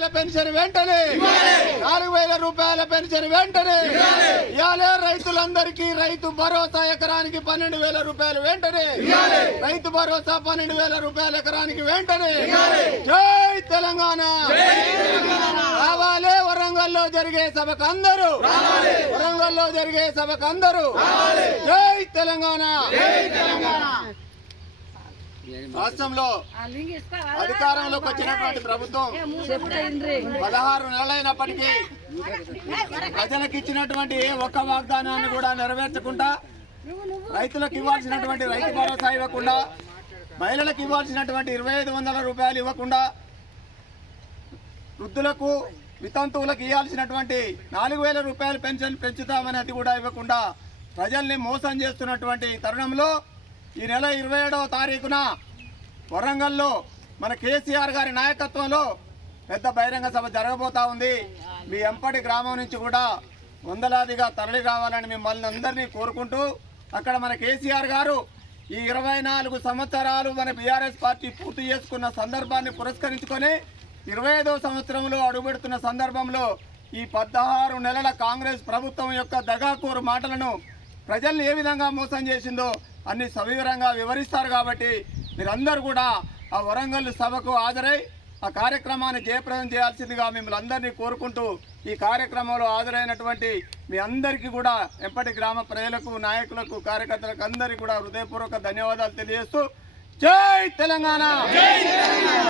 రూపాయల పెన్షన్ వెంటనే. నాలుగు వేల రూపాయల పెన్షన్ వెంటనే. ఇవాళ రైతులందరికీ రైతు భరోసా ఎకరానికి పన్నెండు వేల రూపాయలు వెంటనే. రైతు భరోసా పన్నెండు వేల రూపాయల ఎకరానికి వెంటనే. జై తెలంగాణ. రావాలే. వరంగల్లో జరిగే సభకు అందరూ. వరంగల్లో జరిగే సభకు అందరూ. జై తెలంగాణ. రాష్ట్రంలో అధికారంలోకి వచ్చినటువంటి ప్రభుత్వం పదహారు నెలలైనప్పటికీ ప్రజలకు ఇచ్చినటువంటి ఏ ఒక్క వాగ్దానాన్ని కూడా నెరవేర్చకుండా రైతులకు ఇవ్వాల్సినటువంటి రైతు భరోసా ఇవ్వకుండా మహిళలకు ఇవ్వాల్సినటువంటి ఇరవై ఐదు వందల రూపాయలు ఇవ్వకుండా వృద్ధులకు వితంతువులకు ఇవ్వాల్సినటువంటి నాలుగు వేల రూపాయల పెన్షన్ పెంచుతామని అది కూడా ఇవ్వకుండా ప్రజల్ని మోసం చేస్తున్నటువంటి తరుణంలో ఈ నెల ఇరవై ఏడవ తారీఖున వరంగల్లో మన కేసీఆర్ గారి నాయకత్వంలో పెద్ద బహిరంగ సభ జరగబోతా ఉంది. మీ ఎంపటి గ్రామం నుంచి కూడా వందలాదిగా తరలి రావాలని మిమ్మల్ని అందరినీ కోరుకుంటూ అక్కడ మన కేసీఆర్ గారు ఈ ఇరవై నాలుగు సంవత్సరాలు మన బీఆర్ఎస్ పార్టీ పూర్తి చేసుకున్న సందర్భాన్ని పురస్కరించుకొని ఇరవై ఐదవ సంవత్సరంలో అడుగుపెడుతున్న సందర్భంలో ఈ పదహారు నెలల కాంగ్రెస్ ప్రభుత్వం యొక్క దగాకోరు మాటలను ప్రజల్ని ఏ విధంగా మోసం చేసిందో అన్ని సవివరంగా వివరిస్తారు కాబట్టి మీరందరూ కూడా ఆ వరంగల్ సభకు హాజరై ఆ కార్యక్రమాన్ని జయప్రదం చేయాల్సిందిగా మిమ్మల్ని అందరినీ కోరుకుంటూ ఈ కార్యక్రమంలో హాజరైనటువంటి మీ అందరికీ కూడా ఎంపటి గ్రామ ప్రజలకు నాయకులకు కార్యకర్తలకు అందరికీ కూడా హృదయపూర్వక ధన్యవాదాలు తెలియజేస్తూ జై తెలంగాణ!